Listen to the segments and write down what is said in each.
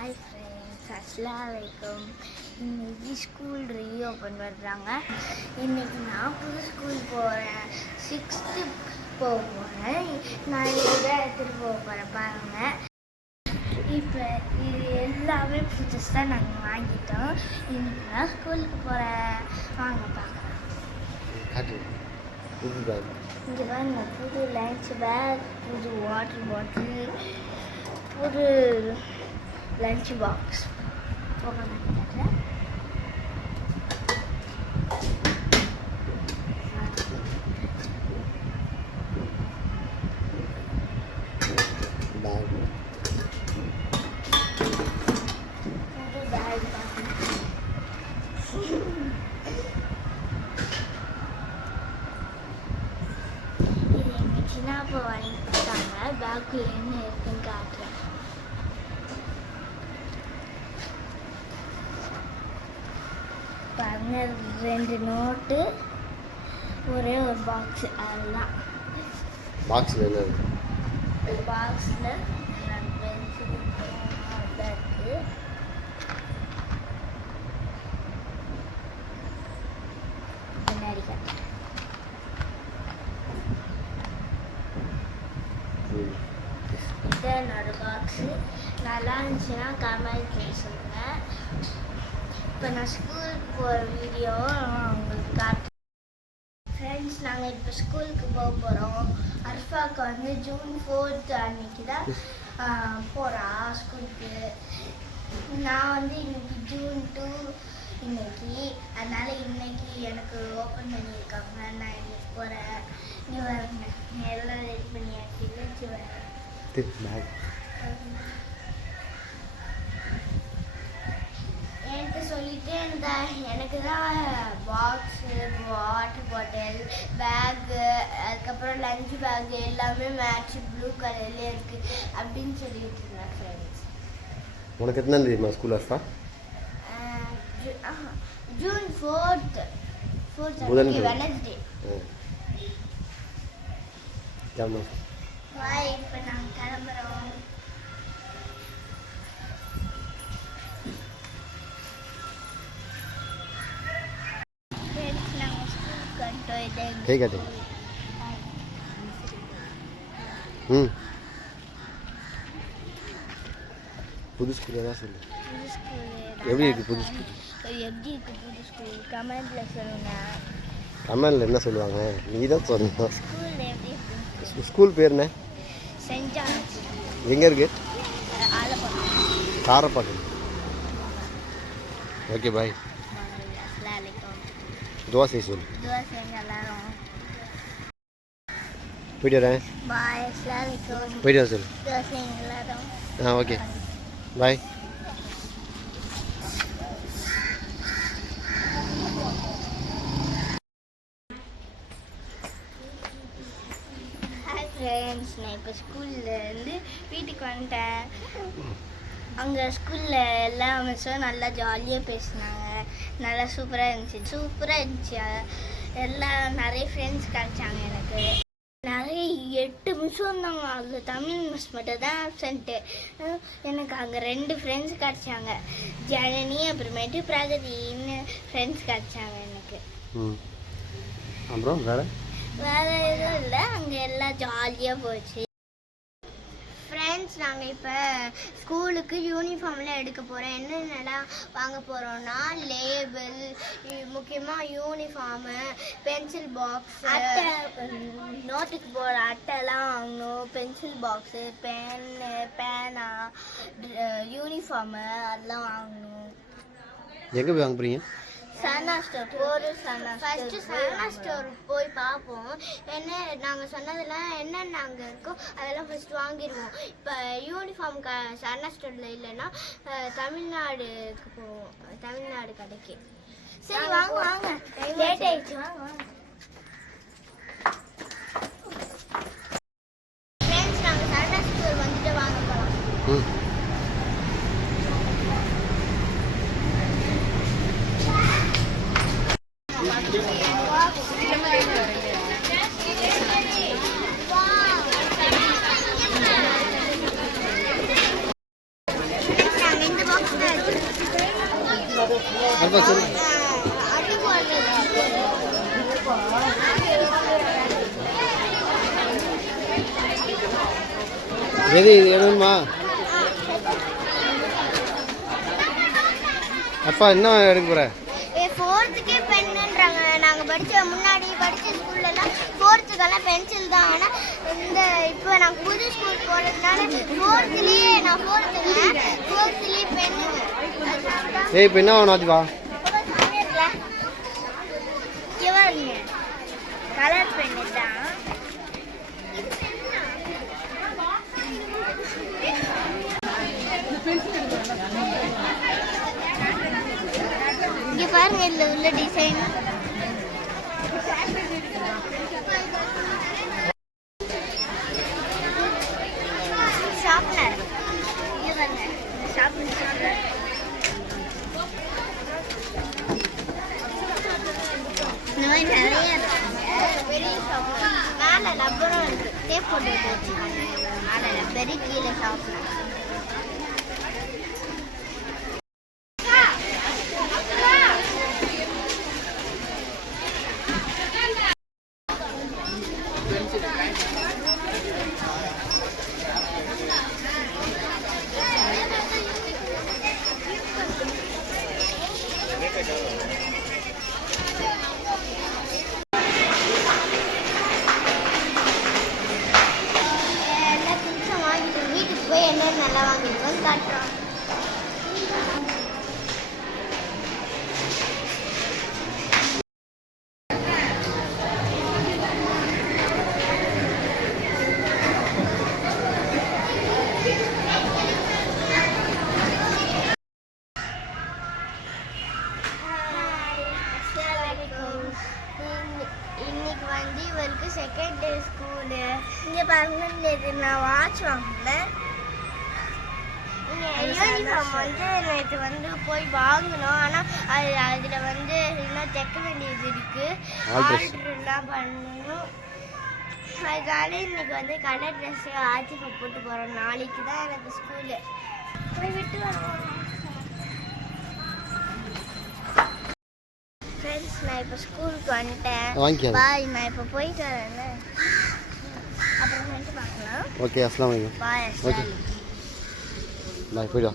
Hi friends, அஸ்ஸலாமு அலைக்கும். இன்றைக்கி ஸ்கூல் ரீஓப்பன் பண்ணுறாங்க. இன்றைக்கி நான் புது ஸ்கூல் போகிறேன். 6th போக போகிறேன். நான் இதை எடுத்துகிட்டு போக போகிறேன். பாருங்கள், இப்போ இது எல்லாமே புதுசாக நாங்கள் வாங்கிட்டோம். இன்றைக்கி நான் ஸ்கூலுக்கு போகிறேன். வாங்க பார்க்கலாம். இங்கே பாருங்க, புது லஞ்ச் பேக், புது வாட்டர் பாட்டில், புது லஞ்ச் பாக்ஸ். போக சின்னப்பா வாங்கி கொடுத்தாங்க. பேக்குள்ள என்ன இருக்குன்னு காட்டுறேன். பாருங்க, 2 நோட்டு, ஒரே ஒரு பாக்ஸ். அதெல்லாம் பாக்ஸில் என்ன இருக்கு? பாக்ஸில் பென்சில் இருக்கு. பின்னாடி காட்டுறேன். என்னோட பாக்ஸு நல்லா இருந்துச்சுன்னா கமெண்ட்ல சொல்லுங்கள். இப்போ நான் ஸ்கூலுக்கு போகிற வீடியோ உங்களுக்கு காட்டுறேன். ஃப்ரெண்ட்ஸ், நாங்கள் இப்போ ஸ்கூலுக்கு போக போகிறோம். அர்ஃபாவுக்கு வந்து ஜூன் 4th அன்னைக்கு தான் போகிறா ஸ்கூலுக்கு. நான் வந்து இன்னைக்கு ஜூன் 2 இன்னைக்கு, அதனால் இன்னைக்கு எனக்கு ஓப்பன் பண்ணியிருக்காங்க. நான் இன்னைக்கு போகிறேன். நீ வரங்க, எல்லாம் ரெடி பண்ணியாச்சு. வச்சு வரேன். என்கிட்ட சொல்லிட்டே இருந்தா, எனக்கு தான் பாக்ஸு, வாட்டர் பாட்டில், பேக்கு, அதுக்கப்புறம் லஞ்ச் பேக்கு எல்லாமே மேட்ச் ப்ளூ கலர்லேயே இருக்குது அப்படின்னு சொல்லிட்டு இருந்தேன். ஃப்ரெண்ட்ஸ், உனக்கு எத்தனை தெரியுமா school Arfa? June 4th Wednesday. Bye. இப்போ நாங்கள் கிளம்புறோம். ठीक है புது ஸ்கூல் தான் சொல்லு. எப்படி இருக்கு புது ஸ்கூல்? எப்படி இருக்கு புது ஸ்கூல்? கமெண்ட்ல சொல்லுங்க. கமெண்ட்ல என்ன சொல்லுவாங்க? நீ தான் சொல்லணும். ஸ்கூல் எப்படி இருக்கு? ஸ்கூல் பேர் என்ன? Saint John's. எங்க இருக்கு? ஆலப்பாக்கம். காரப்பாக்கம். Okay, bye. दुआ से सुन. दुआ से எல்லாரும். போய்ட்டு வரேன். பாய். அஸ்ஸலாமு அலைக்கும். போய்ட்டு வர சொல்லு. दुआ से எல்லாரும். ஓகே, பாய். ஹாய் ஃப்ரெண்ட்ஸ், நான் இப்போ ஸ்கூல்லேருந்து வீட்டுக்கு வந்துட்டேன். அங்கே ஸ்கூலில் எல்லா மிஸ்ஸும் நல்லா ஜாலியாக பேசினாங்க. நல்லா சூப்பராக இருந்துச்சு. எல்லாம் நிறைய ஃப்ரெண்ட்ஸ் கிடைச்சாங்க எனக்கு. நிறைய 8 மிஸ் வந்தாங்க. அதில் தமிழ் மிஸ் மட்டும் தான் ஆப்சண்ட்டு. எனக்கு அங்கே 2 ஃப்ரெண்ட்ஸ் கிடைச்சாங்க. ஜனனி, அப்புறமேட்டு பிரகதின்னு ஃப்ரெண்ட்ஸ் கிடைச்சாங்க எனக்கு. அப்புறம் வேறு எதுவும் இல்லை. அங்கே எல்லாம் ஜாலியாக போச்சு. ஃப்ரெண்ட்ஸ், நாங்கள் இப்போ ஸ்கூலுக்கு யூனிஃபார்ம்லாம் எடுக்க போகிறோம். என்னென்னலாம் வாங்க போகிறோன்னா, லேபிள், முக்கியமாக யூனிஃபார்மு, பென்சில் பாக்ஸு, அட்டை, நோட்டுக்கு போகிற அட்டைலாம் வாங்கணும், பென்சில் பாக்ஸு, பென்னு, பேனா, யூனிஃபார்மு அதெல்லாம் வாங்கணும். எங்கே போய் வாங்க போகிறீங்க? சனா ஸ்டோர். ஃபஸ்ட்டு சனா ஸ்டோர் போய் பார்ப்போம். என்ன நாங்கள் சொன்னதெல்லாம் என்னென்ன அங்கே இருக்கோ அதெல்லாம் ஃபஸ்ட்டு வாங்கிடுவோம். இப்போ யூனிஃபார்ம் சனா ஸ்டோரில் இல்லைன்னா தமிழ்நாடுக்கு போவோம். தமிழ்நாடு கடைக்கு. சரி, வாங்க. லேட் ஆயிடுச்சு. வாங்க. ஃப்ரெண்ட்ஸ், நாங்கள் சனா ஸ்டோர் வந்துட்டு வாங்க போகலாம். அப்பா சொல்லு. அது போடுறது. எது இது வேணுமா? அப்பா என்ன எடுக்க போற? ஃபோர்த்துக்கே பென்னுன்றாங்க. நாங்கள் முன்னாடி படித்த ஸ்கூல்லலாம் ஃபோர்த்துக்கெல்லாம் பென்சில் தான். ஆனால் இப்போ நாங்கள் புது ஸ்கூல் போகிறதுனால ஃபோர்த்துலேயே பென்னு. ஏய் இப்போ என்ன வேணும் ஆச்சுப்பா? கலர் பென்னு தான். இங்கே பாருங்க, இதில் உள்ள டிசைன். ஷார்ப்னர். இங்கே பாருங்க, ஷார்ப்னர். இந்த மாதிரி நிறைய இருக்கு. பெரிய ஷார்ப்னர். மேலே லப்பரும் இருக்கு. டேப் போட்டு வச்சுருக்காங்க. மேலே பெரிய கீழே ஷார்ப்னர். வீட்டுக்கு போய் என்ன நல்லா வாங்கிட்டு காட்டுறோம். இன்னைக்கு வந்து இவருக்கு செகண்ட் டே ஸ்கூலு. இங்கே பாருங்க, நான் வாட்ச் வாங்கினேன். யூனிஃபார்ம் வந்து நேற்று வந்து போய் வாங்கணும். ஆனால் அதில் வந்து இன்னும் தைக்க வேண்டியது இருக்குது. ஆல்ட்ரெலாம் பண்ணணும். அதனால இன்னைக்கு வந்து கலர் ட்ரெஸ்ஸு ஆர்டிஃபை போட்டு போகிறோம். நாளைக்கு தான் எனக்கு ஸ்கூலு. போய் விட்டு வரோம். ஃப்ரெண்ட்ஸ், நான் இப்போ ஸ்கூலுக்கு வந்துட்டேன். பாய், நான் இப்போ போயிட்டு வரேன். அப்புறம் வந்துட்டு பார்க்கலாம். ஓகே, அஸ்ஸலாமு அலைக்கும். பாய். ஓகே பாய், போய்டா.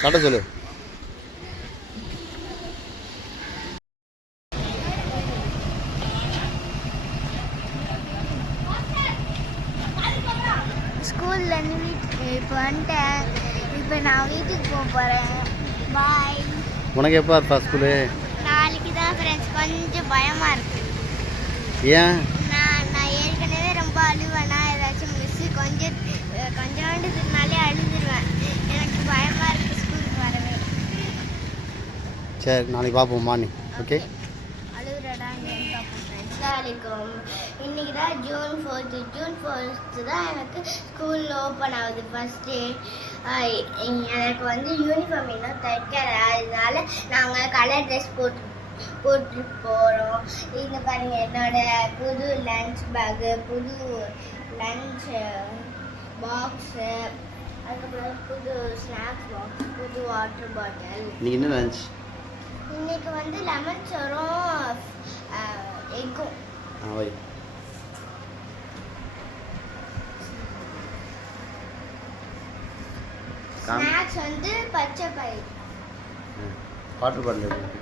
காட்ட சொல்லு. ஸ்கூல்லேருந்து வீட்டுக்கு இப்போ வந்துட்டேன். இப்போ நான் வீட்டுக்கு போக போகிறேன். பாய். உனக்கு எப்போ இருப்பா ஸ்கூலு? நாளைக்கு தான் ஃப்ரெண்ட்ஸ். கொஞ்சம் பயமாக இருக்குது. ஏன்? நான் ஏற்கனவே ரொம்ப அழுவேன். ஏதாச்சும் மிஸ்ஸு கொஞ்சோண்டு தின்னாலே அழுதுருவேன். எனக்கு பயமாக இருக்குது ஸ்கூலுக்கு வரவே. சரி, நாளைக்கு பார்ப்போம் மார்னிங். ஓகே, அழுகுறடா. அஸ்ஸலாமுஅலைக்கும். இன்னைக்கு தான் ஜூன் 4th. ஜூன் 4th தான் எனக்கு ஸ்கூல் ஓப்பன் ஆகுது. First day. எனக்கு வந்து யூனிஃபார்ம் இன்னும் தைக்கல. அதனால நாங்கள் கலர் ட்ரெஸ் போட்டு போகிறோம். இங்கே பாருங்க, என்னோட புது லஞ்ச் பேக்கு, புது லஞ்ச் பாக்ஸு, அதுக்கப்புறம் புது ஸ்நாக்ஸ் பாக்ஸ், புது வாட்டர் பாட்டில். இன்னைக்கு என்ன லஞ்ச்? இன்னைக்கு வந்து லெமன் சோறும் எக்கும். வை. ஸ்நாக்ஸ் வந்து பச்சை பயிர். Water bottle.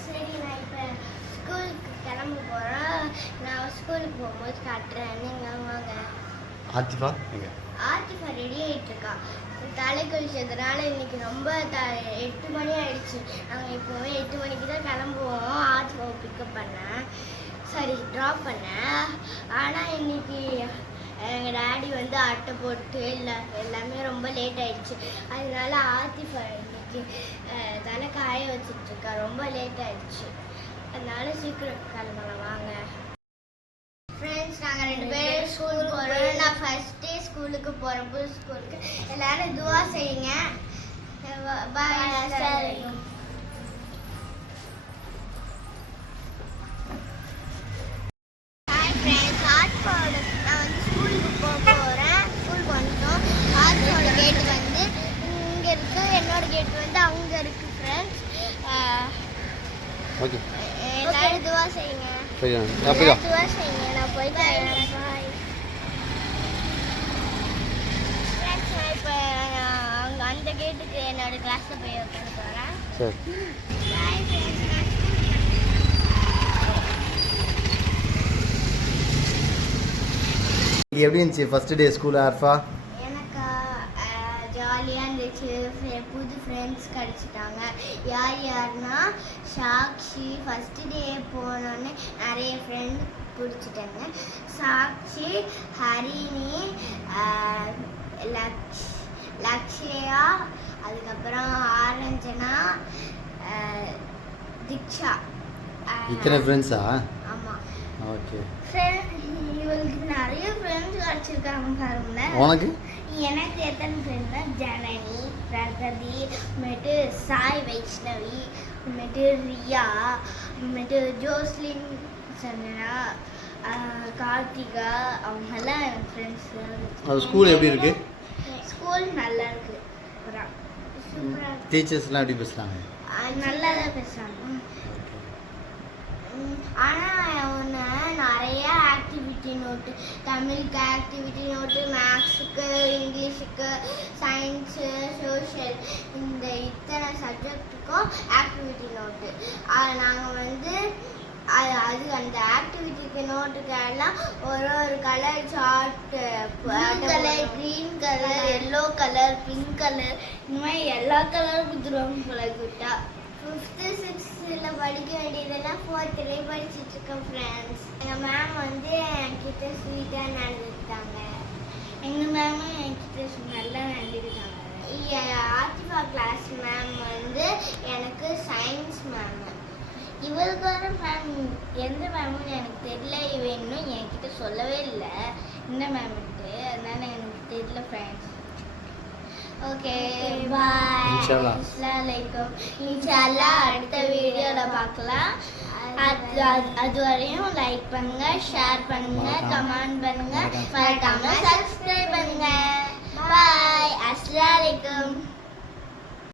சரி, நான் இப்போ ஸ்கூலுக்கு கிளம்ப போகிறேன். நான் ஸ்கூலுக்கு போகும்போது காட்டுறேன். நீங்கள் வாங்க. ஆத்திஃபா எங்க? ஆர்டிஃபா ரெடி ஆகிட்டு இருக்கா. தலை கழிச்சதுனால இன்னைக்கு ரொம்ப 8 மணி ஆயிடுச்சு. நாங்கள் இப்போவே 8 மணிக்கு தான் கிளம்புவோம். ஆர்டிஃபாவை பிக்கப் பண்ணேன், ட்ராப் பண்ணேன். ஆனால் இன்னைக்கு எங்கள் டேடி வந்து அட்டை போட்டு எல்லாமே ரொம்ப லேட் ஆயிடுச்சு. அதனால ஆர்டிஃபா இன்னைக்கு தலை காய வச்சுட்ருக்கா. ரொம்ப லேட் ஆயிடுச்சு. அதனால சீக்கிரம் கிளம்பலாம் வாங்க. ஃப்ரெண்ட்ஸ், நாங்கள் 2 பேரும் ஸ்கூலுக்கு போகிறோம். நான் ஃபர்ஸ்ட் டே ஸ்கூலுக்கு போகிறேன், புது ஸ்கூலுக்கு. எல்லாரும் துவா செய்யுங்க. பாய். சர்டிஃபிகேட் வந்து அங்க இருக்கு ஃப்ரெண்ட்ஸ். ஓகே எல்லாரும் துவா செய்யுங்க. சரி எல்லாரும் துவா செய்யுங்க. நான் போயிட்டு பாய் ஃப்ரெண்ட்ஸ். நான் இப்போ அங்கே அந்த கேட்டுக்கு என்னோட கிளாஸில் போய் உட்காந்து போகிறேன். சரி பாய் ஃப்ரெண்ட்ஸ். எப்படி இருந்துச்சு ஃபர்ஸ்ட் டே ஸ்கூல் ஆர்ஃபா? எனக்கு ஜாலியாக இருந்துச்சு. புது ஃப்ரெண்ட்ஸ் கிடச்சிட்டாங்க. யார் யாருன்னா சாக்ஷி. ஃபஸ்ட்டு டே போனோடனே நிறைய ஃப்ரெண்ட் பிடிச்சிட்டாங்க. சாக்ஷி, ஹரிணி, லக்ஷயா, அதுக்கப்புறம் ஆரஞ்சனா, திக்ஷா. இத்தனை ஃப்ரெண்ட்ஸா? ஆமாம். ஓகே. இவங்களுக்கு நிறைய ஃப்ரெண்ட்ஸ் கிடச்சிருக்காங்க பாருங்க. உனக்கு? எனக்கு எத்தனை ஃப்ரெண்ட்னா ஜனனி, பிரகதி, அப்புறமேட்டு சாய் வைஷ்ணவி, அப்புறமேட்டு ரியா, அப்புறமேட்டு ஜோஸ்லின், சந்தனா, கார்த்திகா, அவங்கெல்லாம் எனக்கு ஃப்ரெண்ட்ஸ். அது ஸ்கூல் எப்படி இருக்கு? ஸ்கூல் நல்லா இருக்கு. சூப்பராக. டீச்சர்ஸ்லாம் எப்படி பேசுகிறாங்க? நல்லா தான் பேசுகிறாங்க. ஆனால் ஒன்று நிறைய ஆக்டிவிட்டி நோட்டு, தமிழுக்கு ஆக்டிவிட்டி நோட்டு, மேக்ஸுக்கு, இங்கிலீஷுக்கு, சயின்ஸு, சோஷியல், இந்த இத்தனை சப்ஜெக்ட்டுக்கும் ஆக்டிவிட்டி நோட்டு. நாங்கள் வந்து அது அந்த ஆக்டிவிட்டிக்கு நோட்டுக்கு எல்லாம் ஒரு colour chart, colour, green colour, yellow colour, pink colour, இந்த மாதிரி எல்லா கலரும் கொடுத்துருவாங்க போல கிட்டா. 5th 6th படிக்க வேண்டியதெல்லாம் 4th படிச்சுட்டு இருக்கேன் ஃப்ரெண்ட்ஸ். எங்கள் மேம் வந்து என்கிட்ட ஸ்வீட்டாக நடந்துக்கிட்டாங்க. எங்கள் மேமும் என்கிட்ட நல்லா நடந்துக்கிட்டாங்க. ஆர்டிஃபா கிளாஸ் மேம் வந்து எனக்கு சயின்ஸ் மேம். இவளுக்கு வர மேம் எந்த மேமுன்னு எனக்கு தெரியல. இவ இன்னும் என்கிட்ட சொல்லவே இல்லை இந்த மேம்ட்டு. அதனால எனக்கு தெரியல ஃப்ரெண்ட்ஸ். Okay bye. அஸ்ஸலாமு இன்ஷாஅல்லாஹ் அடுத்த வீடியோவில் பார்க்கலாம். அது வரையும் லைக் பண்ணுங்க, ஷேர் பண்ணுங்க, கமெண்ட் பண்ணுங்க, மறக்காம சப்ஸ்கிரைப் பண்ணுங்க. பாய். அஸ்ஸலாமு அலைக்கும்.